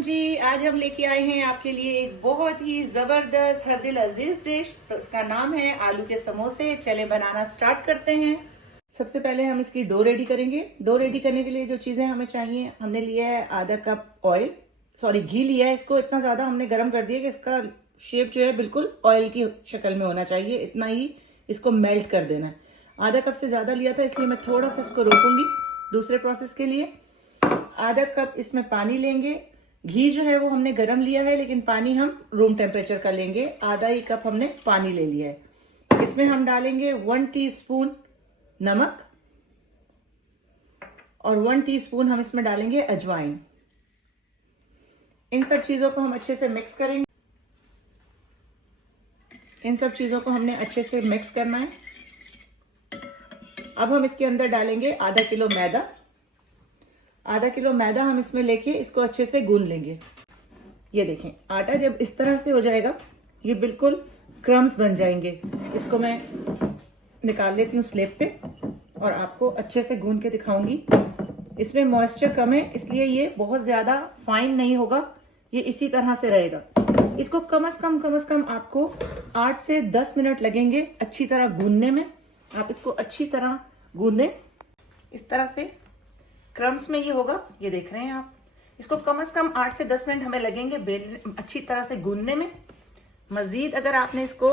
वालेकुम जी। आज हम लेके आए हैं आपके लिए एक बहुत ही जबरदस्त हर दिल अजीज डिश। तो इसका नाम है आलू के समोसे। चले बनाना स्टार्ट करते हैं। सबसे पहले हम इसकी डो रेडी करेंगे। डो रेडी करने के लिए जो चीजें हमें चाहिए, हमने लिया है आधा कप ऑयल, सॉरी घी लिया है। इसको इतना ज्यादा हमने गर्म कर दिया कि इसका शेप जो है बिल्कुल ऑयल की शक्ल में होना चाहिए। इतना ही इसको मेल्ट कर देना है। आधा कप से ज्यादा लिया था, इसलिए मैं थोड़ा सा इसको रोकूंगी दूसरे प्रोसेस के लिए। आधा कप इसमें पानी लेंगे। घी जो है वो हमने गरम लिया है, लेकिन पानी हम रूम टेम्परेचर का लेंगे। आधा ही कप हमने पानी ले लिया है। इसमें हम डालेंगे 1 टीस्पून नमक और 1 टीस्पून हम इसमें डालेंगे अजवाइन। इन सब चीजों को हम अच्छे से मिक्स करेंगे। इन सब चीजों को हमने अच्छे से मिक्स करना है। अब हम इसके अंदर डालेंगे आधा किलो मैदा। आधा किलो मैदा हम इसमें लेके इसको अच्छे से गूंद लेंगे। ये देखें, आटा जब इस तरह से हो जाएगा, ये बिल्कुल क्रम्स बन जाएंगे। इसको मैं निकाल लेती हूँ स्लेब पे और आपको अच्छे से गूंद के दिखाऊंगी। इसमें मॉइस्चर कम है, इसलिए ये बहुत ज्यादा फाइन नहीं होगा। ये इसी तरह से रहेगा। इसको कम से कम आपको 8 से 10 मिनट लगेंगे अच्छी तरह गूंदने में। आप इसको अच्छी तरह गूंदें। इस तरह से क्रम्स में ये होगा, ये देख रहे हैं आप। इसको कम से कम 8 से 10 मिनट हमें लगेंगे अच्छी तरह से गूंदने में। मजीद अगर आपने इसको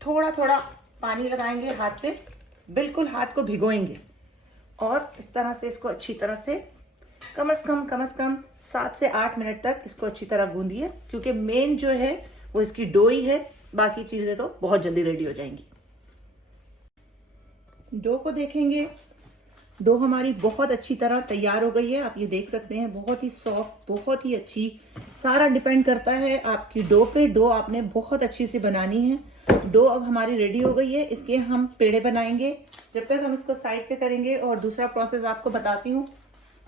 थोड़ा थोड़ा पानी लगाएंगे हाथ पे, बिल्कुल हाथ को भिगोएंगे और इस तरह से इसको अच्छी तरह से कम से कम 7 से 8 मिनट तक इसको अच्छी तरह गूंदिए, क्योंकि मेन जो है वो इसकी डो ही है। बाकी चीजें तो बहुत जल्दी रेडी हो जाएंगी। डो को देखेंगे, डो हमारी बहुत अच्छी तरह तैयार हो गई है। आप ये देख सकते हैं, बहुत ही सॉफ्ट, बहुत ही अच्छी। सारा डिपेंड करता है आपकी डो पे। डो आपने बहुत अच्छी से बनानी है। डो अब हमारी रेडी हो गई है। इसके हम पेड़े बनाएंगे। जब तक हम इसको साइड पे करेंगे और दूसरा प्रोसेस आपको बताती हूँ।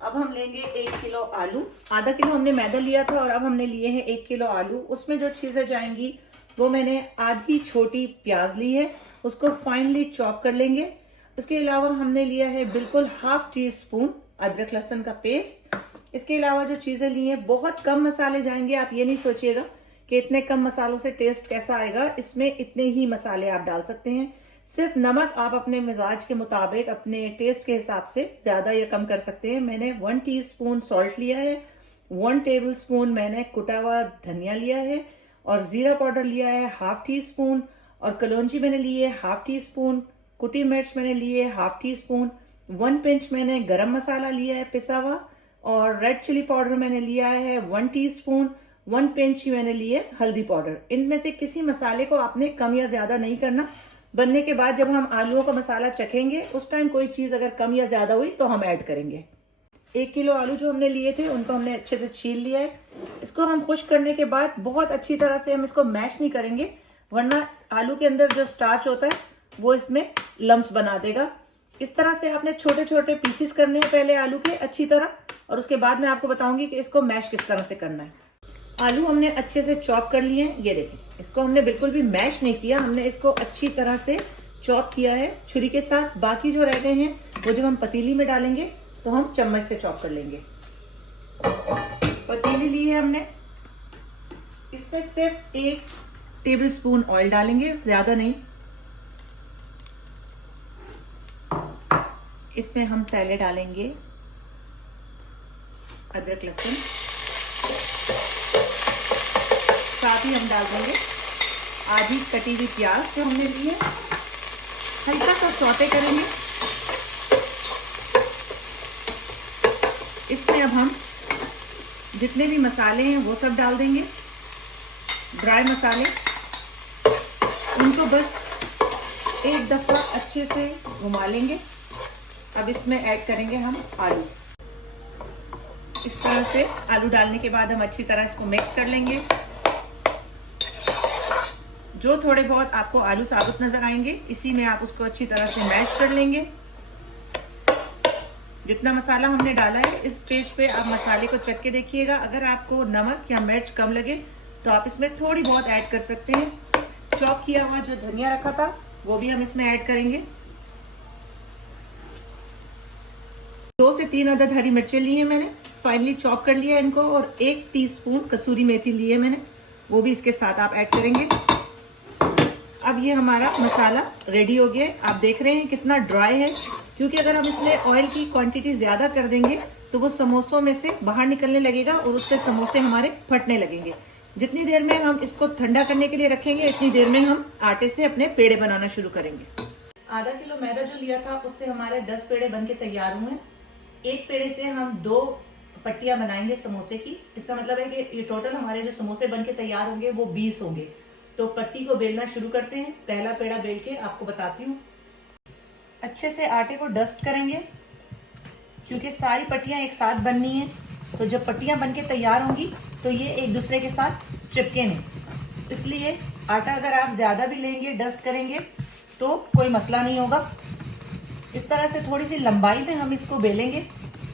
अब हम लेंगे 1 किलो आलू। आधा किलो हमने मैदा लिया था और अब हमने लिए हैं 1 किलो आलू। उसमें जो चीजें जाएंगी वो मैंने आधी छोटी प्याज ली है, उसको फाइनली चॉप कर लेंगे। उसके अलावा हमने लिया है बिल्कुल ½ टीस्पून अदरक लहसुन का पेस्ट। इसके अलावा जो चीजें ली हैं, बहुत कम मसाले जाएंगे। आप ये नहीं सोचिएगा कि इतने कम मसालों से टेस्ट कैसा आएगा। इसमें इतने ही मसाले आप डाल सकते हैं। सिर्फ नमक आप अपने मिजाज के मुताबिक, अपने टेस्ट के हिसाब से ज्यादा या कम कर सकते हैं। मैंने 1 टीस्पून सॉल्ट लिया है, 1 टेबल स्पून मैंने कुटा हुआ धनिया लिया है और जीरा पाउडर लिया है ½ टीस्पून और कलौंजी मैंने ली है ½ टीस्पून। कुटी मिर्च मैंने ली है ½ टीस्पून। 1 पिंच मैंने गरम मसाला लिया है पिसा हुआ और रेड चिली पाउडर मैंने लिया है 1 टीस्पून। 1 पिंच ही मैंने ली है हल्दी पाउडर। इनमें से किसी मसाले को आपने कम या ज्यादा नहीं करना। बनने के बाद जब हम आलूओं का मसाला चखेंगे, उस टाइम कोई चीज अगर कम या ज्यादा हुई तो हम ऐड करेंगे। 1 किलो आलू जो हमने लिए थे, उनको हमने अच्छे से छील लिया है। इसको हम खुश्क करने के बाद बहुत अच्छी तरह से हम इसको मैश नहीं करेंगे, वरना आलू के अंदर जो स्टार्च होता है वो इसमें लम्स बना देगा। इस तरह से आपने छोटे छोटे पीसेस करने हैं पहले आलू के अच्छी तरह, और उसके बाद मैं आपको बताऊंगी कि इसको मैश किस तरह से करना है। आलू हमने अच्छे से चॉप कर लिए हैं। ये देखें, इसको हमने बिल्कुल भी मैश नहीं किया, हमने इसको अच्छी तरह से चॉप किया है छुरी के साथ। बाकी जो रह गए हैं वो जब हम पतीली में डालेंगे तो हम चम्मच से चॉप कर लेंगे। पतीली ली है हमने, इसमें सिर्फ 1 टेबल स्पून ऑयल डालेंगे, ज्यादा नहीं। इसमें हम पहले डालेंगे अदरक लहसुन, साथ ही हम डाल देंगे आधी कटी हुई प्याज जो हमने ली है। हल्का सा सौते करेंगे। इसमें अब हम जितने भी मसाले हैं वो सब डाल देंगे। ड्राई मसाले, उनको बस एक दफा अच्छे से घुमा लेंगे। अब इसमें ऐड करेंगे हम आलू। इस तरह से आलू डालने के बाद हम अच्छी तरह इसको मिक्स कर लेंगे। जो थोड़े बहुत आपको आलू साबुत नजर आएंगे, इसी में आप उसको अच्छी तरह से मैश कर लेंगे। जितना मसाला हमने डाला है, इस स्टेज पे आप मसाले को चख के देखिएगा। अगर आपको नमक या मिर्च कम लगे तो आप इसमें थोड़ी बहुत ऐड कर सकते हैं। चॉप किया हुआ जो धनिया रखा था वो भी हम इसमें ऐड करेंगे। 2 से 3 अदद हरी मिर्चें ली हैं मैंने, फाइनली चॉप कर लिया है इनको, और 1 टीस्पून कसूरी मेथी ली है मैंने, वो भी इसके साथ आप ऐड करेंगे। अब ये हमारा मसाला रेडी हो गया है। आप देख रहे हैं कितना ड्राई है, क्योंकि अगर हम इसमें ऑयल की क्वांटिटी ज़्यादा कर देंगे तो वो समोसों में से बाहर निकलने लगेगा और उससे समोसे हमारे फटने लगेंगे। जितनी देर में हम इसको ठंडा करने के लिए रखेंगे, इतनी देर में हम आटे से अपने पेड़े बनाना शुरू करेंगे। आधा किलो मैदा जो लिया था उससे हमारे 10 पेड़े बन के तैयार हुए। एक पेड़े से हम 2 पट्टियां बनाएंगे समोसे की। इसका मतलब है कि ये टोटल हमारे जो समोसे बन के तैयार होंगे वो 20 होंगे। तो पट्टी को बेलना शुरू करते हैं। पहला पेड़ा बेल के आपको बताती हूँ। अच्छे से आटे को डस्ट करेंगे, क्योंकि सारी पट्टियां एक साथ बननी है। तो जब पट्टियां बन के तैयार होंगी तो ये एक दूसरे के साथ चिपके नहीं, इसलिए आटा अगर आप ज्यादा भी लेंगे, डस्ट करेंगे तो कोई मसला नहीं होगा। इस तरह से थोड़ी सी लंबाई में हम इसको बेलेंगे,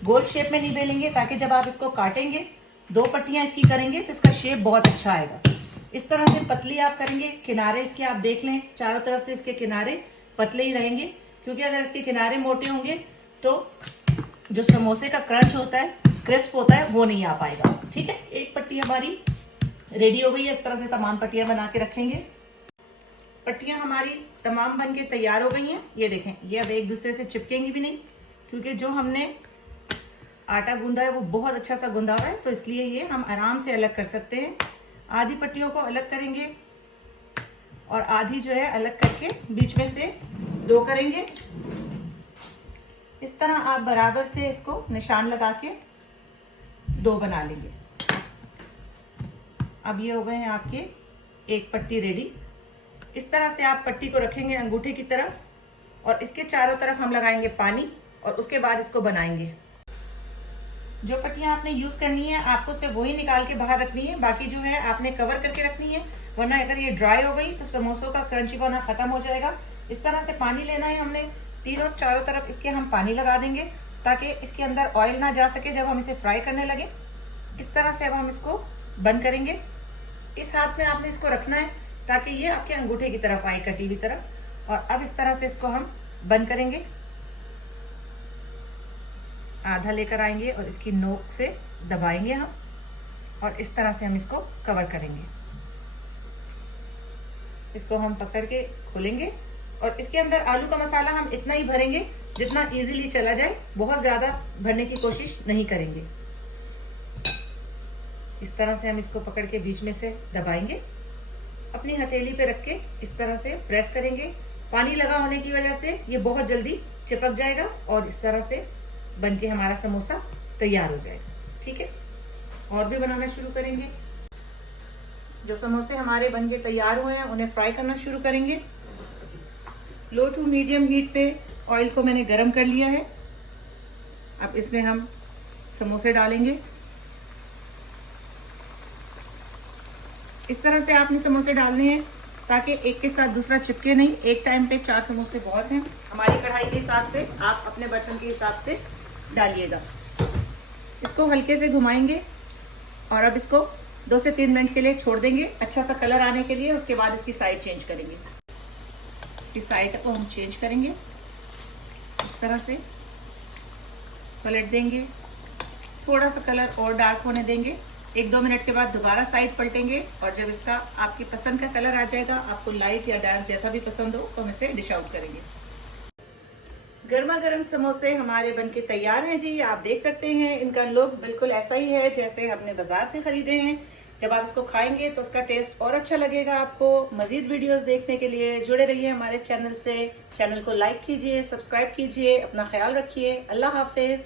गोल शेप में नहीं बेलेंगे, ताकि जब आप इसको काटेंगे 2 पट्टियां इसकी करेंगे तो इसका शेप बहुत अच्छा आएगा। इस तरह से पतली आप करेंगे। किनारे इसके आप देख लें, चारों तरफ से इसके किनारे पतले ही रहेंगे, क्योंकि अगर इसके किनारे मोटे होंगे तो जो समोसे का क्रंच होता है, क्रिस्प होता है, वो नहीं आ पाएगा। ठीक है, एक पट्टी हमारी रेडी हो गई है। इस तरह से तमाम पट्टियां बना के रखेंगे। पट्टियां हमारी तमाम बन के तैयार हो गई हैं। ये देखें, ये अब एक दूसरे से चिपकेंगी भी नहीं, क्योंकि जो हमने आटा गूंदा है वो बहुत अच्छा सा गूंदा हुआ है, तो इसलिए ये हम आराम से अलग कर सकते हैं। आधी पट्टियों को अलग करेंगे और आधी जो है अलग करके बीच में से 2 करेंगे। इस तरह आप बराबर से इसको निशान लगा के 2 बना लेंगे। अब ये हो गए हैं आपके एक पट्टी रेडी। इस तरह से आप पट्टी को रखेंगे अंगूठे की तरफ, और इसके चारों तरफ हम लगाएंगे पानी, और उसके बाद इसको बनाएंगे। जो पट्टियां आपने यूज करनी है आपको सिर्फ वही निकाल के बाहर रखनी है, बाकी जो है आपने कवर करके रखनी है, वरना अगर ये ड्राई हो गई तो समोसों का क्रंची बना खत्म हो जाएगा। इस तरह से पानी लेना है हमने, तीनों चारों तरफ इसके हम पानी लगा देंगे, ताकि इसके अंदर ऑयल ना जा सके जब हम इसे फ्राई करने लगे। इस तरह से अब हम इसको बंद करेंगे। इस हाथ में आपने इसको रखना है ताकि ये आपके अंगूठे की तरफ आए, कटी हुई तरफ। और अब इस तरह से इसको हम बंद करेंगे। आधा लेकर आएंगे और इसकी नोक से दबाएंगे हम, और इस तरह से हम इसको कवर करेंगे। इसको हम पकड़ के खोलेंगे, और इसके अंदर आलू का मसाला हम इतना ही भरेंगे जितना इजीली चला जाए, बहुत ज्यादा भरने की कोशिश नहीं करेंगे। इस तरह से हम इसको पकड़ के बीच में से दबाएंगे, अपनी हथेली पे रख के इस तरह से प्रेस करेंगे। पानी लगा होने की वजह से ये बहुत जल्दी चिपक जाएगा, और इस तरह से बनके हमारा समोसा तैयार हो जाएगा। ठीक है, और भी बनाना शुरू करेंगे। जो समोसे हमारे बनके तैयार हुए हैं उन्हें फ्राई करना शुरू करेंगे। लो टू मीडियम हीट पे ऑयल को मैंने गरम कर लिया है। अब इसमें हम समोसे डालेंगे। इस तरह से आपने समोसे डालने हैं ताकि एक के साथ दूसरा चिपके नहीं। एक टाइम पे 4 समोसे बहुत हैं। हमारी कढ़ाई के हिसाब से, आप अपने बर्तन के हिसाब से डालिएगा। इसको हल्के से घुमाएंगे और अब इसको 2 से 3 मिनट के लिए छोड़ देंगे अच्छा सा कलर आने के लिए। उसके बाद इसकी साइड चेंज करेंगे। इसकी साइड को हम चेंज करेंगे, इस तरह से पलट देंगे, थोड़ा सा कलर और डार्क होने देंगे। 1-2 मिनट के बाद दोबारा साइड पलटेंगे, और जब इसका आपकी पसंद का कलर आ जाएगा, आपको लाइट या डार्क जैसा भी पसंद हो, तो हम इसे डिश आउट करेंगे। गर्मा गर्म समोसे हमारे बनके तैयार हैं जी। आप देख सकते हैं इनका लुक बिल्कुल ऐसा ही है जैसे हमने बाजार से खरीदे हैं। जब आप इसको खाएंगे तो उसका टेस्ट और अच्छा लगेगा आपको। मजीद वीडियोस देखने के लिए जुड़े रहिए हमारे चैनल से। चैनल को लाइक कीजिए, सब्सक्राइब कीजिए, अपना ख्याल रखिए। अल्लाह हाफिज।